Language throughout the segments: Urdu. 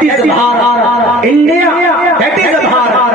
that is Bharat. India, that is Bharat.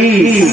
21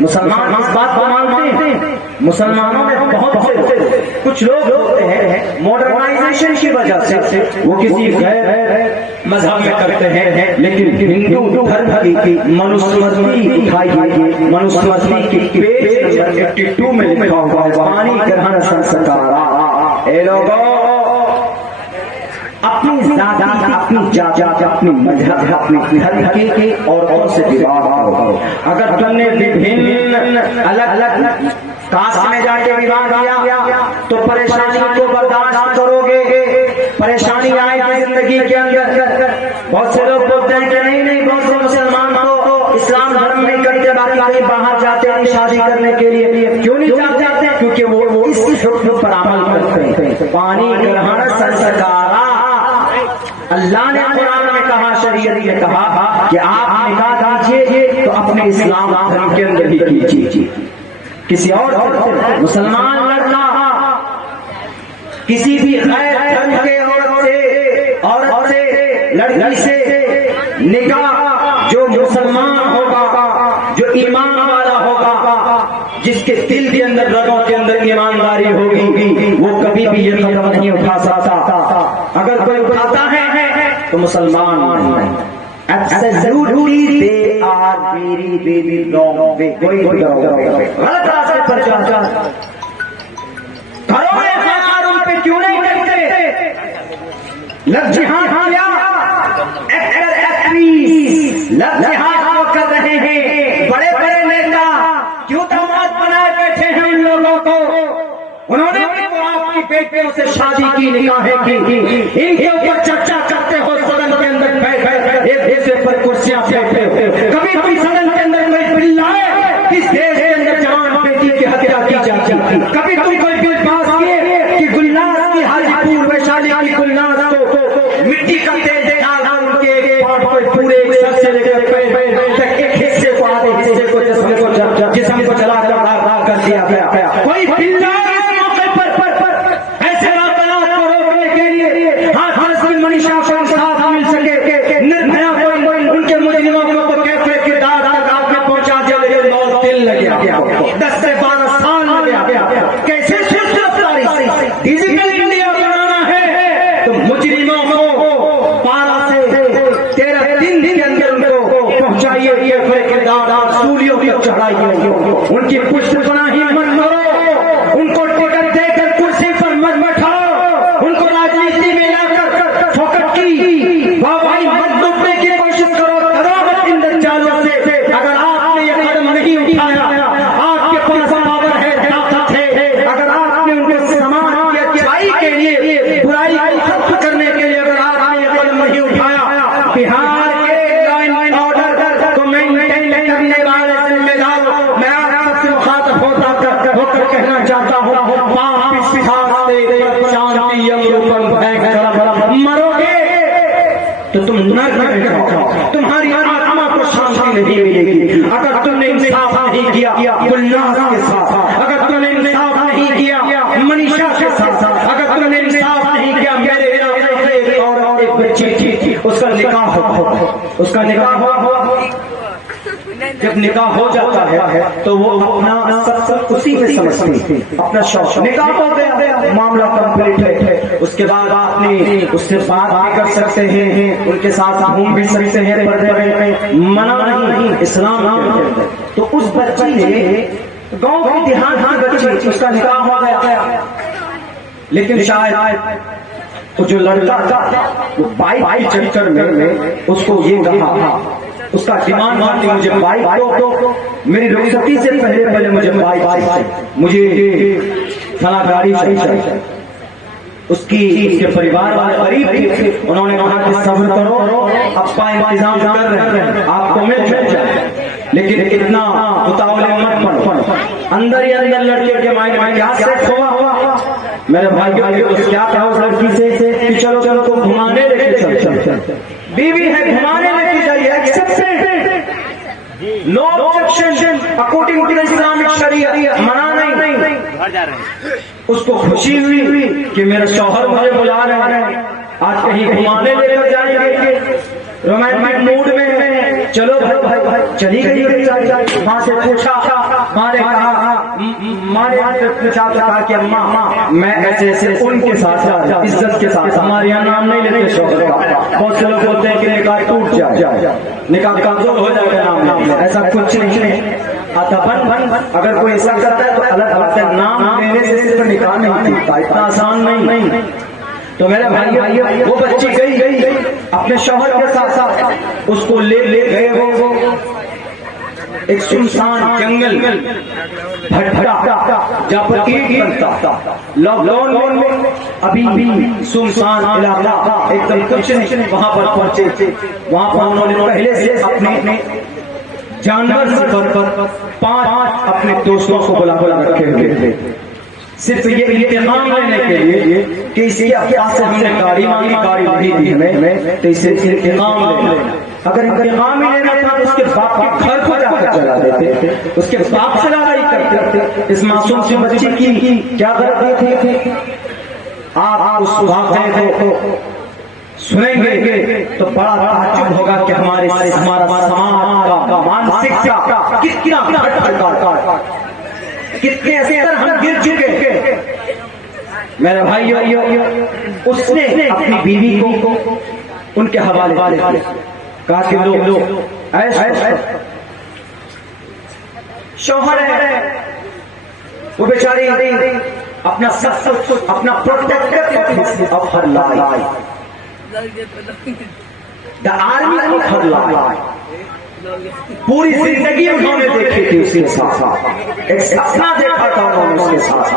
مسلمان اس بات کو مانتے ہیں. مسلمانوں میں بہت سے کچھ لوگ ہوتے ہیں ماڈرنائزیشن کی وجہ سے وہ کسی غیر مذہب میں کرتے ہیں، لیکن ہندو دھرم کی منوسمرتی اٹھائی گئی. منوسمرتی کی پیج نمبر 82 میں لکھا ہوا ہے پانی گرہن سنسکارا. اے لوگوں، اپنی ذاتی، اپنی جات، اپنی مذہب، اپنی دھرم کی عورتوں سے وواہ کرو. اگر تم نے الگ الگ کاسٹ میں جا کے وواہ کیا تو پریشانی کو برداشت کرو گے. پریشانی آئے گی زندگی کے اندر. بہت سے لوگ بولتے ہیں کہ نہیں بہت سے مسلمان تو اسلام دھرم نہیں کرتے، باقی کہیں باہر جاتے ہیں شادی کرنے کے لیے. کیوں نہیں جاتے؟ کیونکہ وہ اس حکم پر عمل کرتے ہیں. پانی گرہن سنسکارا. اللہ نے قرآن میں کہا، شریعت نے کہا کہ آپ نکاح کیجیے تو اپنے اسلام دھرم کے اندر ہی کیجیے. کسی اور مسلمان لڑکا کسی بھی غیر دھرم کے عورت سے لڑکی سے نکاح، جو مسلمان ہوگا، جو ایمان والا ہوگا، جس کے دل کے اندر، رگوں کے اندر ایمانداری ہوگی، وہ کبھی بھی یہ قدم نہیں اٹھا سکتا. اگر کوئی اٹھاتا ہے تو مسلمان نہیں. Absolutely they are very wrong way. کوئی غلط راستے پر جا گھروں میں خیال ان پہ کیوں نہیں کرتے؟ لگ جہاد کیا ایکٹریس لگ جہاد کو کر رہے ہیں. بڑے بڑے نیتا کیوں داماد بنائے بیٹھے ہیں ان لوگوں کو. انہوں نے بھی وہ آپ کی بیٹیوں سے شادی کی، نکاحیں کی. ان کے اوپر چرچا کرتے ہو سدن کے اندر بیٹھ ایک دوسرے پر کرسیاں بیٹھے ہو. کبھی کوئی سدن کے اندر کوئی بل لائے کس دیش کے اندر جوان بیٹی کی ہتیا کی جاتی. کبھی کوئی بل پاس کیے کہ گلناز کی حاجی پور ویشالی کی گلناز کو مٹی کا تیل ڈال ان کے پورے ایک سر سے لے کر ایک حصے کو، آدھے حصے کو، جسم کو جلا کر دیا گیا. کوئی بل لائے منیشا کو انصاف مل سکے، نیا ان کے مجرموں کو کیسے کردار آپ نے پہنچا دیا. لیکن بہت دل لگا گیا، 10 سے 12 سال لگا گیا. کیسے ڈیجیٹل انڈیا بنانا ہے تو مجرموں کو 12 سے 13 دن کے اندر ان کو پہنچائیے، کردار سولیوں کی چڑھائیے. ان کی پشت پناہی مت کرو، ان کو ٹکٹ دے کر کرسی پر مت بٹھاؤ، ان کو راجنیتی میں لا کر بھائی مت ڈوبنے کی کوشش کرو. اندر چالوں سے اگر آپ نے یہ قدم نہیں اٹھایا، آپ کے پاس پاور ہے، طاقت ہے، اگر آپ نے ان کے سامان کی اچھائی کے لیے، برائی کو ختم کرنے کے لیے اگر آپ نے یہ قدم نہیں اٹھایا، بہار کے لا اینڈ آرڈر کو مینٹین کرنے والے ذمہ داروں، میں آپ سے مخاطب ہو کر کہنا چاہتا ہوں، شانتی مرو گے تو تم نرک میں جاؤ، تمہاری آتما کو شانتی نہیں ملے گی. اگر تم نے انصاف نہیں کیا گلناز کے ساتھ، اگر تم نے انصاف نہیں کیا منیشا کے ساتھ، اگر تم نے انصاف نہیں کیا میرے علاقے اور ایک بچی تھی، اس کا نکاح ہوا. جب نکاح ہو جاتا ہے تو وہ اپنا سب اسی میں سمجھتی تھی، اپنا شوق. نکاح ہو گیا، معاملہ کمپلیٹ ہے. اس کے بعد آپ نے اس سے بات بھی کر سکتے ہیں، ان کے ساتھ گھوم بھی سکتے ہیں، پردے میں منع نہیں اسلام کے اندر. تو اس بچی نے گاؤں کی دیہات کی بچی، اس کا نکاح ہو گیا. لیکن شاید جو لڑکا تھا وہ بائک چکر میں اس کو یہ کہا، اس کا ڈیمانڈ تھا کہ مجھے بائک دو، میری رخصتی سے پہلے مجھے بائک چاہیے، مجھے فلاں گاڑی چاہیے. اس کے پریوار والے غریب تھے، انہوں نے کہا کہ صبر کرو، اب کا انتظام کر رہے ہیں، آپ کو مل جائے. لیکن اتنا اتاولے مت پڑو. اندر ہی اندر لڑکے کے مائنڈ میں کیا سیٹ ہوا میرے بھائیوں نے کیا کہا اس لڑکی سے کہ چلو تو گھمانے لے کے چل. بیوی ہے گھمانے لے کے جائیے، no objection according to Islamic شریعت، منع نہیں. اس کو خوشی ہوئی کہ میرے شوہر مجھے بلا رہے ہیں، آج کہیں گھمانے لے کر جائیں گے، رومانٹک موڈ میں ہے، چلو بھائی چلی گئی ماں سے پوچھا، ماں نے کہا کہ اماں میں ایسے ان کے ساتھ عزت کے ساتھ، ہمارے یہاں نام نہیں لیتے شوہر کا، بہت سے لوگ بولتے ہیں کہ نکاح ٹوٹ جائے، نکاح کمزور ہو جائے گا نام، ایسا کچھ نہیں ہے۔ اگر کوئی ایسا کرتا ہے تو الگ الگ نام لینے سے صرف نکاح نہیں ٹوٹتا، اتنا آسان نہیں۔ تو میرے بھائی وہ بچی گئی اپنے شوہر کے ساتھ، اس کو لے گئے وہ ایک سنسان جنگل بھٹا جہاں پر اینٹ بنتا، لاک ڈاؤن میں ابھی بھی سنسان علاقہ ایک دم کچھ نہیں، وہاں پر پہنچے، وہاں پر انہوں نے پہلے سے اپنے جانور سفر پر 5 اپنے دوستوں کو بلا رکھے ہوئے تھے، صرف یہ انتقام لینے کے لیے کہ اس کے پاس سے ہم نے گاڑی مانگی، گاڑی نہیں دی ہمیں، تو اسے انتقام لینا۔ اگر انتقام ہی لینا تھا تو اس کے باپ کے گھر کو جا کر چلا دیتے، اس کے باپ سے لڑائی کرتے۔ اس معصوم سی بچی کی کیا غلطی تھی؟ آپ اس واقعے کو سنیں گے تو بڑا تعجب ہوگا کہ ہمارا سماج کا مانسکتا کتنا بھٹکا، کتنے اثر ہم گر چکے۔ میرے بھائیو، اس نے اپنی بیوی کو ان کے حوالے کیا، کہا کہ لوگ ایسا شوہر ہے، وہ بیچاری اپنا سب کچھ اپنا protector of her life, the army of her life, پوری زندگی انہوں نے دیکھی تھی اس کے ساتھ، ایک سپنا دیکھا تھا انہوں نے اس کے ساتھ،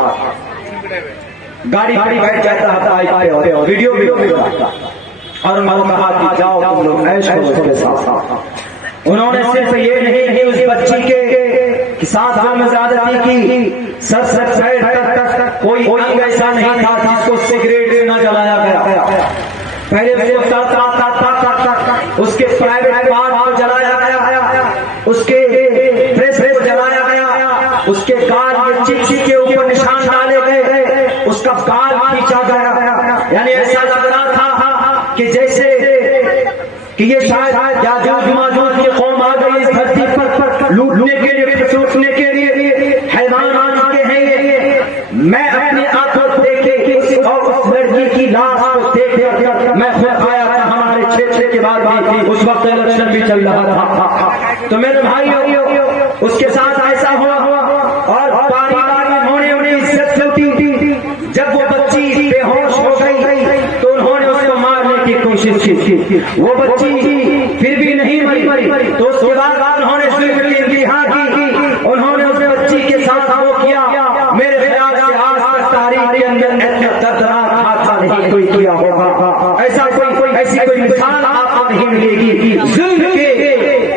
گاڑی بیٹھ جاتا تھا، ویڈیو بھی ہوتا، اور انہوں نے کہا کہ جاؤ تم لوگ عیش کرو اس کے ساتھ۔ انہوں نے صرف یہ نہیں کہ اس بچی کے ساتھ ظلم زیادتی کی، سر تک کوئی انگ ایسا نہیں تھا جس کو سگریٹ نہ جلایا گیا، پہلے وہ اس کے پرائیویٹ پارٹ کو جلایا گیا، اس کے پریس کو جلایا گیا، اس کے گال کے چپسی کے اوپر نشان ڈالے گئے، اس کا گال کھینچا گیا، یعنی ایسا لگ رہا تھا کہ جیسے کہ یہ شاید یاجوج ماجوج کی قوم آ گئی اس دھرتی پر لوٹنے کے لیے، پھسوٹنے کے لیے، حیوان آ چکے ہیں یہ۔ میں اپنی آنکھوں دیکھے اس لڑکی کی لاش کو دیکھ کر میں خود آیا تھا، ہمارے چھیتر کے بعد بھی اس وقت الیکشن بھی چل رہا تھا، تو میرے بھائیو اس کے ساتھ ایسا ہوا، اور باری باری انہیں عزت لوٹی۔ جب وہ بچی بے ہوش ہو گئی تو انہوں نے اس کو مارنے کی کوشش کی، وہ بچی پھر بھی نہیں مری، تو اس کے بعد انہوں نے ظلم کی انتہا کی، انہوں نے اس بچی کے ساتھ وہ کیا، میرے خیال سے آج تک تاریخ کے اندر اتنا دردناک حادثہ نہیں کوئی کیا ہوگا، ایسی کوئی مثال آپ کو نہیں ملے گی ظلم کے،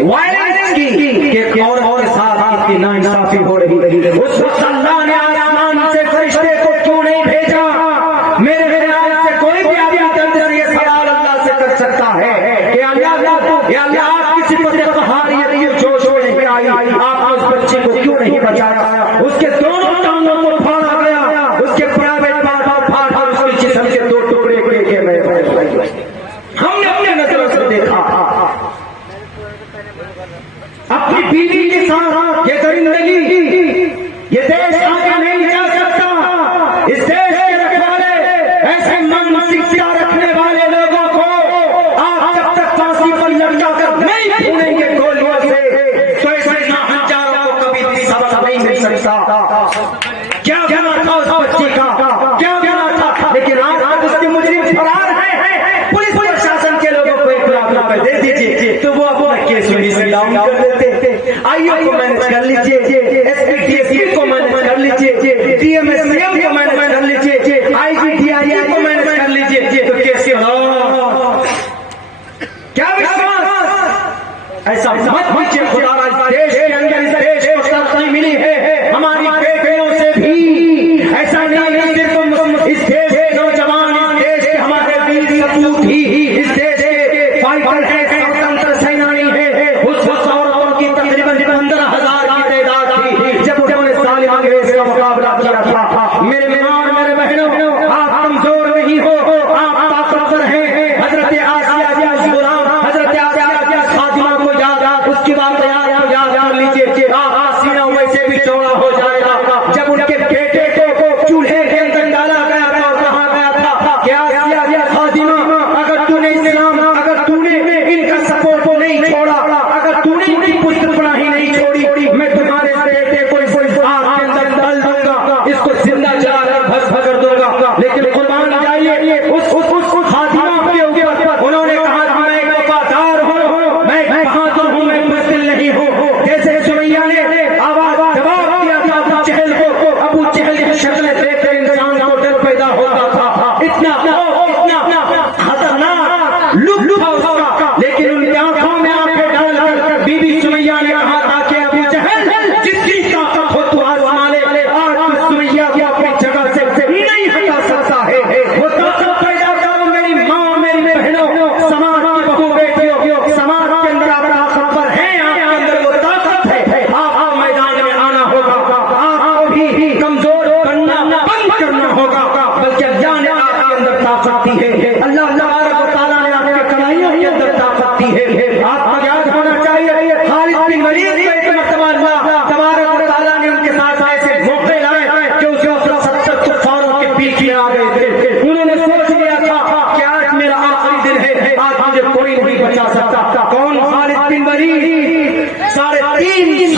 وائلنس کی، کہ عورت کے ساتھ آپ کی ناانصافی ہو رہی ہے۔ اس وقت اللہ نے آسمان سے فرشتے کو کیوں نہیں بھیجا؟ میرے خیال سے کوئی بھی آدمی اندر یہ سوال اللہ سے کر سکتا ہے کہ اللہ آپ کی صفت قہاریت کی جوش میں نہیں آئی، آپ نے اس بچے کو کیوں نہیں بچایا؟ اس کے دونوں ٹانگوں کو پھاڑا گیا، اس کے پرائیویٹ پارٹ کو پھاڑا، اس کے جسم کے 2 ٹکڑے کیے گئے۔ ہم نے اپنے نظروں سے دیکھا اپنی بیوی کے ساتھ یہ درندگی، یہ دیش آگے نہیں جا سکتا۔ اس دیش کے رکھنے والے ایسے مانسکتا رکھنے والے لوگوں کو آپ جب تک پھانسی پر لٹکا کر نہیں پھونیں گے گولیوں سے، تو ایسے ناہنجاروں کو کبھی بھی سبق نہیں مل سکتا۔ کیا گنا تھا اس بچی کا، کیا گنا تھا، لیکن آج اس کے مجرم فرار ہیں، پولیس پرشاسن کے لوگوں کو 1 لاکھ روپے دے دیجیے تو وہ اپنا کیس وہیں سے ڈاؤن کر دیتے۔ آئیو کو مینج کر لیجیے، S P T S P کو مینج کر لیجیے، D M S C M کو مینج کر لیجیے، آئی جی ڈی آئی کو مینج کر لیجیے، تو کیسے ہو؟ کیا وشواس؟ ایسا مت کیجیے، خدا را دیش کے اندر اس دیش کو ترقی ملی ہے، ہماری بیٹیوں سے بھی ایسا نہیں ہے، صرف اس دیش کے نوجوان، اس دیش کے ہمارے ویر سپوت ہی اس دیش کے فائٹر ہیں، سوتنتر سینانی ہے۔ اس وقت عورتوں کی تقریباً 15,000 کی تباہ ہو جائے گا. جب ان کے بیٹے کو چولہے کے اندر ڈالا گیا تھا اور کہا گیا تھا کیا خادمہ اگر تو نے اسلام اگر تو نے ان کا سپورٹ نہیں چھوڑا اگر تو نے ان کی پشت پناہی نہیں چھوڑی میں تمہارے بیٹے کو اس آگ کے اندر ڈال دوں گا اس کو زندہ جلا کر بھس بھگر دوں گا. لیکن قربان جائیے اس خادمہ کے اوپر انہوں نے کہا میں وفادار ہوں میں بہادر ہوں میں بزدل نہیں ہوں. جیسے سمیہ نے آواز جواب دیا تھا ابو جہل کو ابو جہل کی شکل دیکھ کر انسان کو ڈر پیدا ہوتا تھا. اتنا خطرناک لک تھا اس کا. لیکن ان کی آنکھوں میں آنکھیں ڈال کر بی بی سمیہ نے کہا تھا کہ ابو جہل جس کی طاقت ہو تو آزما لے. آج تو سمیہ کو اپنی جگہ سے نہیں ہٹا سکتا ہے. وہ طاقت پیدا کرو میری ماں میری بہنوں سماج کی بہو بیٹیوں سماج کے اندر آپ طاقتور ہیں آپ کے اندر وہ طاقت ہے. آپ میدان میں آنا ہوگا آپ بھی کمزور کرنا بند کرنا ہوگا بلکہ اللہ نے آپ کے اندر طاقت دی ہے. اللہ تبارک و تعالیٰ نے آپ کی کمائیوں کے اندر طاقت دی ہے. آپ کو یاد ہونا چاہیے خالد بن ولید کو ایک مرتبہ اللہ تبارک و تعالیٰ نے ان کے ساتھ ایسے موقع لائے کہ اس وقت 70 کفاروں کے پیچھے آ گئے تھے. انہوں نے سوچ لیا تھا کہ آج میرا آخری دن ہے آج مجھے کوئی نہیں بچا سکتا. کون؟ خالد بن ولید. 350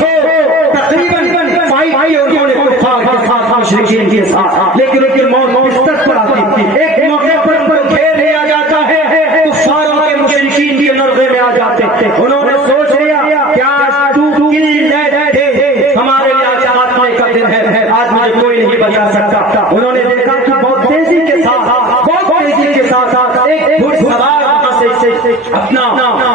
تقریباً فائٹ انہوں نے کفار کے ساتھ مشرکین کے ساتھ. لیکن ان کی موت بستر پر آتی تھی. ایک موقع پر گھیر لیا جاتا ہے کفاروں کے مشرکین بھی نرغے میں آ جاتے تھے. انہوں نے سوچ لیا کہ آج تو ہمارے لیے آج آتما کا دن ہے آج مجھے کوئی نہیں بچا سکتا. انہوں نے دیکھا کہ بہت تیزی کے ساتھ ایک گھڑ سوار اپنا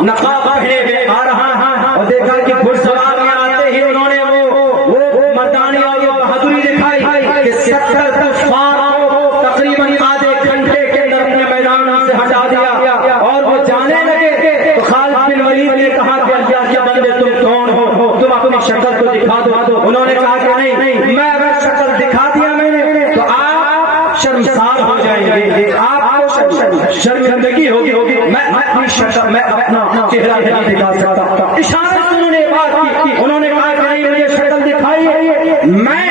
نقاب پہنے ہوئے آ رہا ہے اور دیکھا کہ گھڑ سوار میں آتے ہی انہوں نے وہ مردانی اور یہ بہادری دکھائی کہ 70 کفار کو تقریباً آدھے گھنٹے کے اندر اپنے میدان سے ہٹا دیا اور وہ جانے لگے. تو خالد بن ولید نے کہا کہ اللہ کے بندے تم کون ہو تم اپنی شکل کو دکھا دو. انہوں نے کہا کہ نہیں میں اگر شکل دکھا دیا میں نے تو آپ شرمسار ہو جائیں گے آپ کو شرمندگی ہوگی. میں اپنی شکل میں اپنا چہرہ نہیں دکھا سکتا. اشارے سے انہوں نے بات کی. انہوں نے کہا کہ نہیں مجھے شکل دکھائیے میں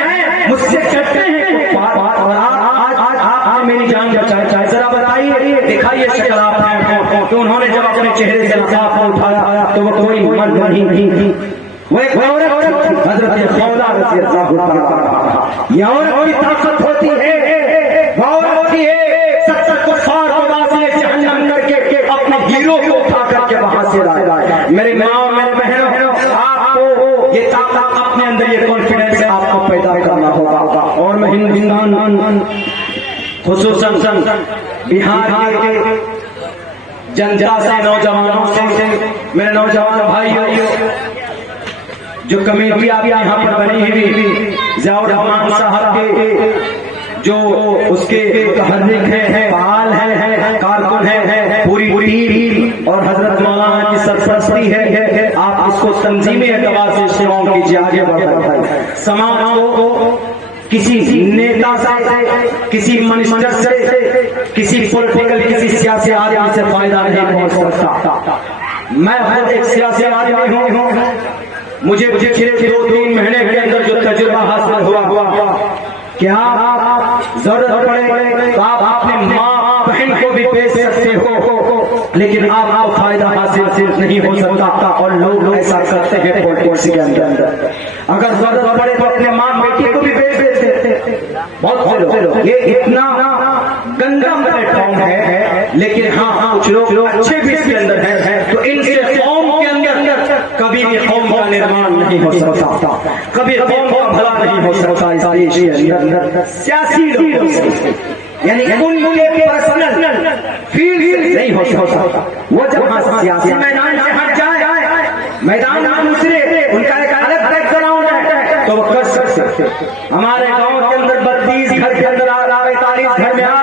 مجھ سے کہتے ہیں آج میری جان بچائے ذرا بتائیے دکھائیے شکل آپ ہیں. تو انہوں نے جب اپنے چہرے سے نقاب کو اٹھایا تو وہ کوئی مرد نہیں تھی. وہ ایک عورت حضرت خولہ رضی اللہ عنہا. یہ عورت کی طاقت ہوتی ہے وہ عورت کی ہے 70 کفار کو واضح جہنم کر کے اپنے ہیرو کو اٹھا کر کے وہاں سے لائے. میرے ماں میرے بہنوں آپ کو یہ طاقت اپنے اندر یہ کانفیڈنس آپ کو پیدا کرنا ہوگا. اور میں ہندوستان خصوصاً بہار کے جنتا سے نوجوانوں سے میرے نوجوان بھائیوں جو کمیٹی آپ یہاں پر بنی ہوئی ضیاء الرحمان صاحب کے جو اس کے متحرک ہیں فعال ہیں کارکن ہیں پوری ٹیم اور حضرت مولانا کی سرپرستی ہے. آپ اس کو تنظیمی اعتبار سے سیواؤں کیجیے آگے بڑھائیں. سماج کو کسی نیتا سے کسی منسٹر سے کسی پولیٹیکل کسی سیاسی آدمی سے فائدہ نہیں پہنچ سکتا. میں خود ایک سیاسی آدمی ہوں. مجھے پچھلے 2-3 مہینے کے اندر جو تجربہ حاصل ہوا کیا ضرورت پڑے تو آپ اپنے ماں بہن کو بھی بیچ سکتے ہو لیکن آپ کو فائدہ حاصل نہیں ہو سکتا. اور لوگ ایسا کرتے ہیں پولیٹکس کے اندر. اگر ضرورت پڑے تو اپنے ماں بیٹی کو بھی بیچ دیتے ہیں. بہت سے لوگ یہ اتنا گندا پلیٹ فارم ہے لیکن ہاں کچھ لوگ اچھے بھی اس کے اندر ہیں. تو ان سے قوم کے اندر کبھی بھی قوم کا نرمان نہیں ہو سکتا کبھی قوم کا بھلا نہیں ہو سکتا. اس دیش کے اندر سیاسی لوگ یعنی ان کے پرسنل فیلڈ نہیں ہو سکتا. وہ جب سیاسی میدان سے ہٹ جائے میدان دوسرے ان کا ایک الگ بیک گراؤنڈ ہے تو وہ کر سکتے. ہمارے گاؤں کے اندر 32 گھر کے اندر 45 گھر میں آ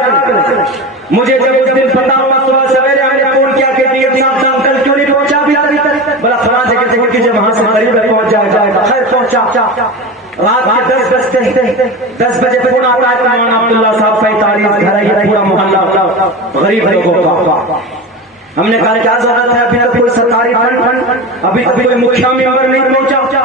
مجھے جب اس دن پتا ہوا صبح سویرے ہم نے فون کیا کہ ڈی ایم صاحب انکل کیوں نہیں پہنچا ابھی بلا فلاں جگہ سے کیونکہ جب وہاں سے قریب پہنچ جائے گا. خیر پہنچا. رات کے 10 بجے فون آتا ہے مولانا عبداللہ صاحب 45 گھر ہے پورا محلہ غریب لوگوں کا. ہم نے کہا کیا ضرورت ہے ابھی تک کوئی سرکاری فنڈ ابھی کوئی مکھیا ممبر نہیں پہنچا.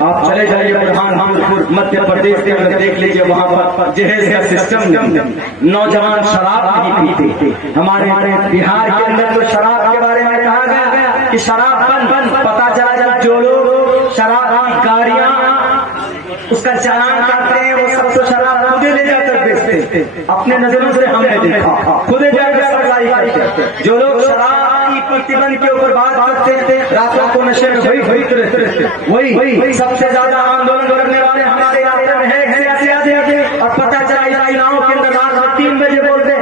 آپ چلے جائیے برہان مدھیہ پردیش کے اندر دیکھ لیجیے, وہاں پر جہیز کا سسٹم, نوجوان شراب نہیں پیتے. ہمارے بہار کے اندر تو شراب کے بارے میں کہا گیا کہ شراب بند, پتا چلا جب جو لوگ شراب کی گاڑیاں اس کا چالان کرتے ہیں وہ سب تو شراب خود لے جا کر بیچتے. اپنے نظروں سے ہم نے دیکھا خود جا کر سرکاری کرتے. جو لوگ شراب کی پرتیبندھ کے اوپر بات کرتے تھے راتوں کو نشے میں وہی سب سے زیادہ آندولن کرنے والے ہمارے علاقے میں ہیں. اور پتہ چلا اس علاقوں کے اندر رات میں 3 بجے بولتے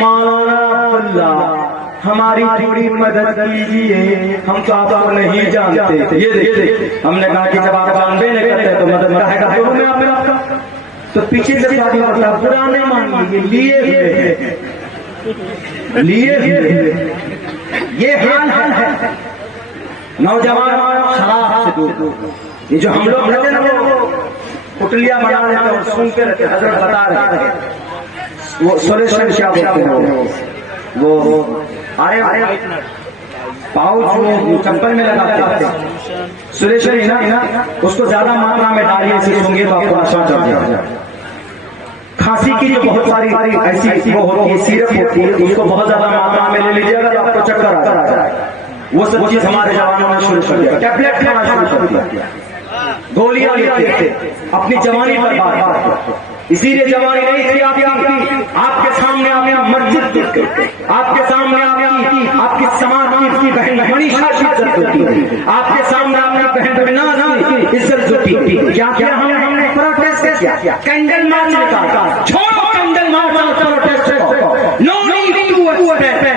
مولانا عبداللہ ہماری تھوڑی مدد کیجیے, ہم تو آپ کو نہیں جانتے. یہ دیکھیے, ہم نے کہا کہ جب آپ جانبے نہیں کرتے تو مدد کہے گا تو میں آپ کا تو پیچھے سے شادی کرتا برا نہیں مان لیجیے, لیے ہوئے یہ حال ہے. نوجوان شراب سے دور. یہ جو ہم لوگ رہتے نا وہ کٹلیاں بنا لیتے اور سنتے رہتے, حضرت بتا رہے ہیں وہ سولوشن کیا بولتے ہیں وہ ارے پاؤچ وہ چپل میں لگاتے ہیں سولوشن نا, اس کو زیادہ ماترا میں ڈالیے اسے سونگے تو آپ کو نشہ چڑھ جائے. کھانسی کی جو بہت ساری ایسی وہ ہوتی ہے سیرپ ہوتی ہے, اس کو بہت زیادہ ماترا میں لے لیجیے اگر آپ کو چکر آ جائے. وہ سب چیز ہمارے جوانوں نے شروع کر دیا, ٹیبلٹ کھانا شروع کر دیا, گولیاں لیتے تھے, اپنی جوانی پر بات کرتے. اسی لیے جوانی نہیں تھی آپ کے سامنے آپ مسجد آپ کے سامنے آپ کی سماج کی بہن بڑی عزت ہوتی, آپ کے سامنے آپ کی بہن بنا عزت ہوتی. کیا کیا ہم نے پروٹیسٹ کیا, کینڈل مارچ نکالا. چھوڑو کینڈل مارچ پروٹیسٹ کو, no need to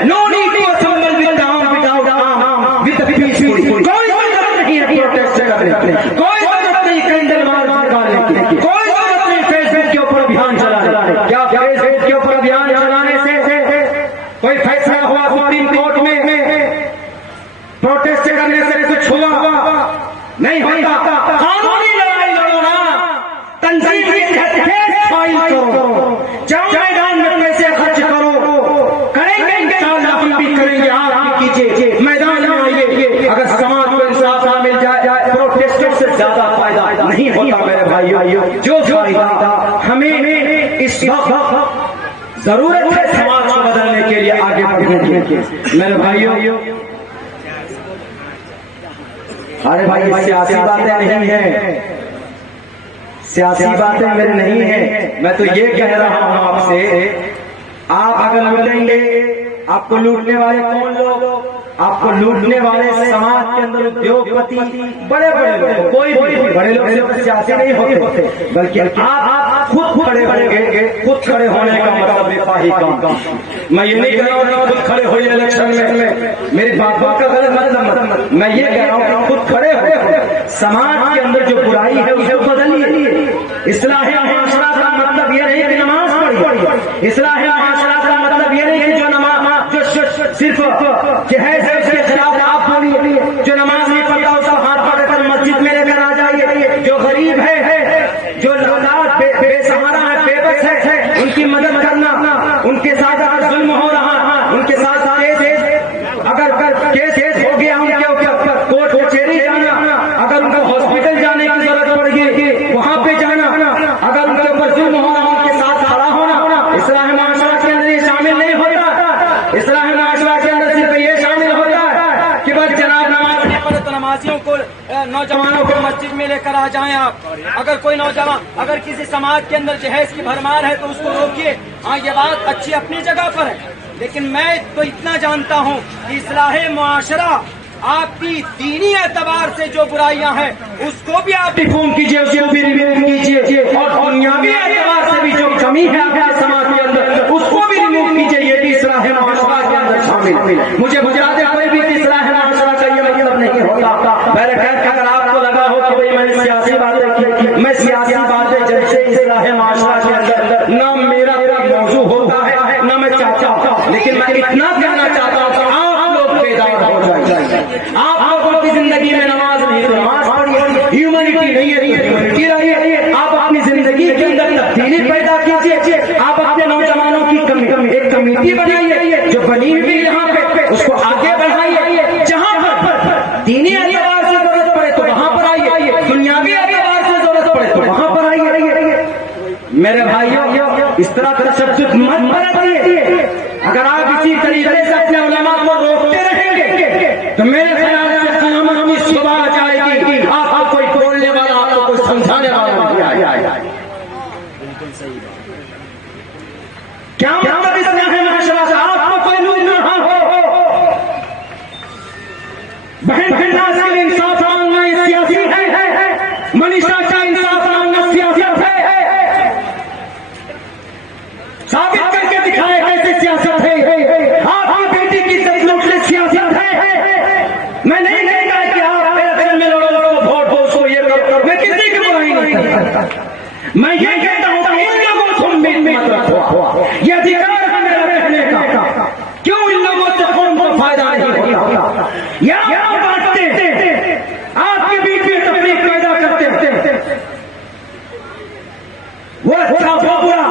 no need to assemble with arm without arm with peaceful. کوئی ضرورت نہیں ہے پروٹیسٹ کرنے کی, کوئی ضرورت نہیں کینڈل مارچ نکالنے کی, کوئی ضرورت نہیں فیس بک کے اوپر ابھیان چلانے. کیا فیس بک کے اوپر ابھیان چلانے سے کوئی فیصلہ ہوا سپریم کورٹ میں پروٹیسٹ کرنے سے کچھ ہوا نہیں ہوتا. قانونی لڑائی لڑو نا, تنظیم فائل کرو, جاؤ میدان میں پیسے خرچ کرو, کریں گے انشاءاللہ ہم بھی کریں گے, آپ بھی کیجیے, میدان میں آئیے. اگر سماج کو انصاف نہ مل جائے پروٹیسٹوں سے زیادہ فائدہ نہیں ہوتا میرے بھائیو. جو فائدہ ہمیں اس وقت ضرورت ہے سماج کو بدلنے کے لیے آگے بڑھنے کی میرے بھائیو. ارے بھائی سیاسی باتیں نہیں ہیں, سیاسی باتیں میرے نہیں ہیں. میں تو یہ کہہ رہا ہوں آپ سے, آپ اگر لوٹیں گے آپ کو لوٹنے والے کون لوگ, آپ کو لوٹنے والے سماج کے اندر ادیوگپتی بڑے بڑے کوئی بڑے لوگ صرف سیاسی نہیں ہوتے بلکہ آپ خود کھڑے ہوں گے. خود کھڑے ہونے کا مطلب رفاہی کام. میں یہ نہیں کہہ رہا ہوں خود کھڑے ہوئے الیکشن میں, میری بات کا غلط مطلب, میں یہ کہہ رہا ہوں کہ خود کھڑے ہوئے سماج کے اندر جو برائی ہے اسے بدلیے. اصلاح معاشرہ کا مطلب یہ نہیں کہ نماز پڑھی, اصلاح معاشرہ کا مطلب یہ نہیں کہ جو نماز صرف جہیز ہے اس کے خلاف آپ بولیے, جو نماز نہیں پڑھتا اس کو ہاتھ پکڑ کر مسجد میں لے کر آ جائیے. جو غریب ہے, جو بے سہارا ہے, بے بس ہے, ان کی مدد کرنا, ان کے ساتھ اگر ظلم ہو رہا, ان کے ساتھ اگر کیس ہو گیا ان کے اوپر کورٹ کچہری جانا, اگر ان کو ہاسپٹل جانے کی ضرورت پڑ گئی وہاں پہ جانا, اگر ان کے اوپر ظلم ہو رہا ان کے ساتھ کھڑا ہونا, اصلاح معاشرہ کے اندر یہ شامل نہیں ہوتا. اصلاح معاشرہ کے اندر صرف یہ شامل ہوتا ہے کہ بس جناب نماز نہیں پڑھے تو نمازیوں کو نوجوانوں کو مسجد میں لے کر آ جائیں آپ. اگر کوئی نوجوان اگر کسی سماج کے اندر جہیز کی بھرمار ہے تو اس کو روکیے. ہاں یہ بات اچھی اپنی جگہ پر ہے, لیکن میں تو اتنا جانتا ہوں کہ اصلاح معاشرہ آپ کی دینی اعتبار سے جو برائیاں ہیں اس کو بھی آپ ریفارم کیجیے, اس کو بھی ریموو کیجیے, اور دنیاوی اعتبار سے بھی جو کمی ہے آپ کے سماج کے اندر اس کو بھی ریموو کیجیے. یہ بھی اصلاح معاشرہ کے اندر شامل ہے. مجھے بتاتے کوئی بھی اصلاح معاشرہ کا یہ مطلب نہیں ہوتا. میرے خیر اگر آپ کو لگا ہو کہ بھائی میں نے سیاسی باتیں کی, میں سیاسی باتیں جب سے اصلاح معاشرہ کے اندر نہ میرا موضوع ہوتا ہے نہ میں چاہتا ہوں, لیکن میں اتنا کہنا چاہتا ہوں کہ آپ لوگ بیدار ہو جائیں. آپ لوگوں کی زندگی میں نماز نہیں تو نماز پڑھیے, ہیومینٹی نہیں ہے ہیومینٹی رہیے. آپ اپنی زندگی کے اندر تبدیلی پیدا کیجیے. آپ اپنے نوجوانوں کی ایک کمیٹی بنائیے جو بنی ہوئی یہاں پہ, اس کو آگے بڑھائیے. جہاں پر میرے بھائیوں اس طرح تشدد مت برتیے. اگر آپ اسی طریقے سے اپنے علماء کو روکتے رہیں گے تو میرے خیال سے قیامت کی صبح آ جائے گی, آپ کو کوئی بولنے والا, آپ کو کوئی سمجھانے والا نہیں آئے گا. کیا مطلب اس میں ہے معاشرہ سے آپ کو کوئی لوگ نہ ہو. بہن بھنڈاس کے لیے انصاف مانگنا سیاسی ہے, منیشا کا انصاف مانگنا سیاست ہے. ثابت کر کے دکھائے کیسے سیاست ہے. آپ کی بیٹی کی تکلیف سے سیاست ہے. میں نہیں کہوں گا کہ آپ الیکشن میں لڑو ووٹ دو سو یہ کرو, میں کسی کی برائی نہیں کرتا. میں یہ کہتا ہوں کہ ان لوگوں سے امید مت رکھو. یہ ادھیکار ہے میرا رہنے کا. کیوں ان لوگوں سے قوم کو فائدہ نہیں ہوتا؟ یا بانٹتے, آپ کے بیچ میں تفریق پیدا کرتے. وہ اچھا وہ برا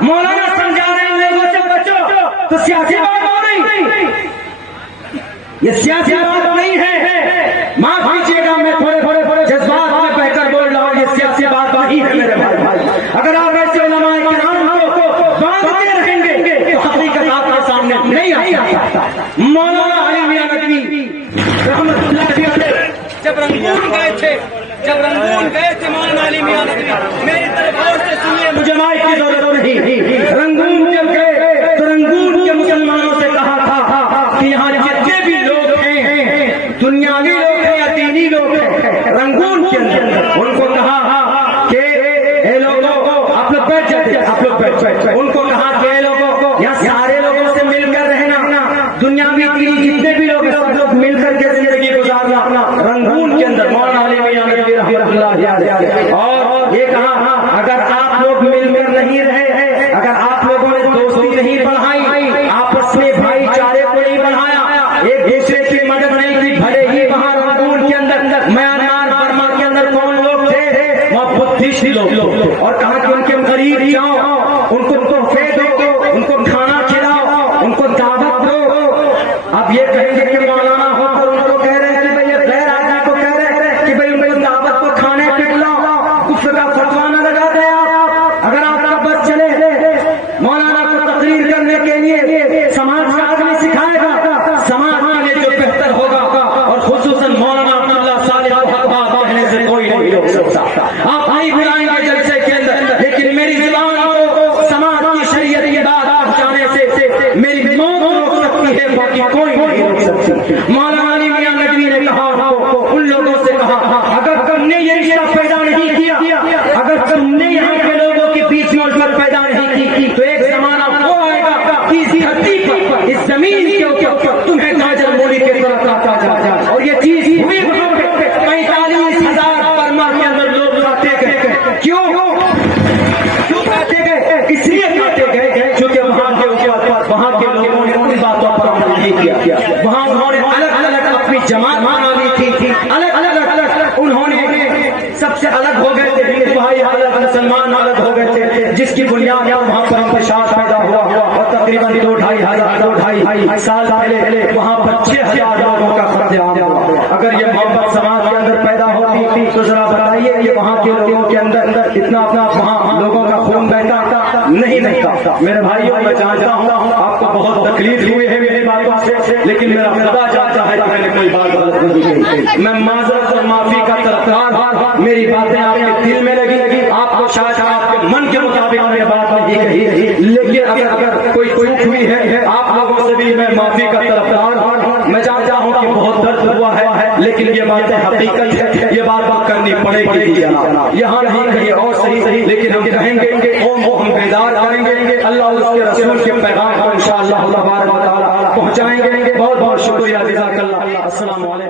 مولانا سمجھا رہے ہیں لوگوں سے بچو, تو سیاسی بات ہو نہیں. یہ سیاسی بات نہیں ہے. معاف کیجیے گا میں تھوڑے جذبات میں بہ کر بول رہا ہوں. یہ سیاسی بات نہیں ہے میرے بھائی. اگر آپ ایسے علماء کرام کو باندھتے رہیں گے تو حقیقت آپ کے سامنے نہیں آ سکتا. مولانا علی میاں ندوی رحمت اللہ علیہ جب رنگون گئے تھے مولانا علی میاں ندوی, میری طرف غور سے سنیے, مجھے مائک کی ضرورت نہیں. رنگون جب گئے تو رنگون کے مسلمانوں سے کہا تھا کہ یہاں جتنے بھی لوگ ہیں, دنیاوی لوگ ہیں یا دینی لوگ ہیں, رنگون کے اندر ان کو کہا کہ اے لوگوں آپ لوگ بیٹھ جاتے, آپ لوگ بیٹھ. ان کو کہا کہ اے لوگوں یہاں سارے لوگوں سے مل کر رہنا, دنیاوی دینی جتنے بھی لوگ سب لوگ مل کر کے زندگی گزارنا. رنگون کے اندر مولانا علی میاں ندوی رحمۃ اللہ علیہ اور یہ کہا اگر آپ لوگ مل کر نہیں رہے, اگر آپ لوگوں نے دوستی نہیں بڑھائی, آپس میں بھائی چارے کو نہیں بڑھایا, ایک دوسرے کی مدد نہیں کی, بھلے ہی وہاں رنگون کے اندر میانمار برما کے اندر کون لوگ تھے, وہاں بدھسٹ لوگ, اور کہا کہ ان کے قریب جاؤ, ان کو تحفے دو, ان کو کھانا کھلاؤ, ان کو دعوت دو. اب یہ کہیں گے کہ مولانا ہو کر ان کو کہہ رہے ہیں کہ بھائی غیر آدمی کو کہہ رہے ہیں کہ بھائی ان کو دعوت کو کھانے پہ بلاؤ, کفر کا فتوا نہ لگا دیں آپ. اگر آپ کا بس چلے مولانا کو تقریر کرنے کے لیے سماج کا آدمی سکھائے گا, سماج کے لیے جو بہتر ہوگا, اور خصوصاً مولانا عبداللہ صالح کو حق بات کہنے سے کوئی نہیں روک سکتا. آپ نہیں بلائیں گے جلسے کے اندر, لیکن میری زبان کو سماج کی شریعت کی بات پہنچانے سے میری موت روک سکتی ہے, باقی کوئی نہیں روک سکتی. مولانا علی میاں ندوی نے کہا ان لوگوں سے کہا اگر تم نے یہ رشتہ پیدا نہیں کیا, اگر تم نے یہاں کے لوگوں کے بیچ میں الفت پیدا نہیں کی, تو ایک زمانہ وہ آئے گا کہ اسی دھرتی پر, اس زمین کے اوپر تمہیں تاجر مولی کے طرف کاٹا جائے. اور یہ چیز ہوئی 45,000 برما کے اندر لوگ کاٹے گئے. کیوں کاٹے گئے؟ اس لیے کاٹے گئے کیونکہ وہاں کے لوگوں نے ان باتوں پر عمل نہیں کیا. وہاں انہوں نے الگ الگ اپنی جماعت بنا لی تھی, الگ انہوں نے سب سے الگ ہو گئے تھے, ہندو بھائی الگ, مسلمان الگ ہو گئے تھے, جس کی بنیاد پر وہاں پر انتشار پیدا ہوا. اور تقریباً 2-2.5 سال پہلے وہاں پر 6,000 لوگوں کا قتل عام ہوا. اگر یہ محبت سماج کے اندر پیدا ہوتی تو ذرا بتائیے کہ وہاں کے لوگوں کے اندر اتنا وہاں لوگوں کا خون بہتا نہیں بہتا. میرے بھائیوں میں جانتا ہوں آپ کو بہت تکلیف ہوئی ہے میری باتوں سے, لیکن میرا خدا چاہتا ہے کہ میں نے کوئی بات غلط نہیں کہی. میں معذرت اور معافی کا طرفدار ہوں. میری باتیں آپ کے دل میں لگی, آپ کو شاید آپ کے من کے مطابق میں بات نہیں کہی, لیکن اگر کوئی ہوئی ہے آپ لوگوں سے بھی میں معافی کا طرفدار ہوں. میں جانتا ہوں کہ بہت درد ہوا ہے, لیکن یہ باتیں حقیقت ہے, یہ بات کرنی پڑے گی. یہاں نہیں کہیں اور صحیح, لیکن ہم کہیں گے قوم کو ہم بیدار کریں گے, اللہ اور اس کے رسول کے پیغام کو انشاءاللہ تبارک و تعالی پہنچائیں گے. بہت بہت شکریہ, جزاک اللہ. السلام علیکم.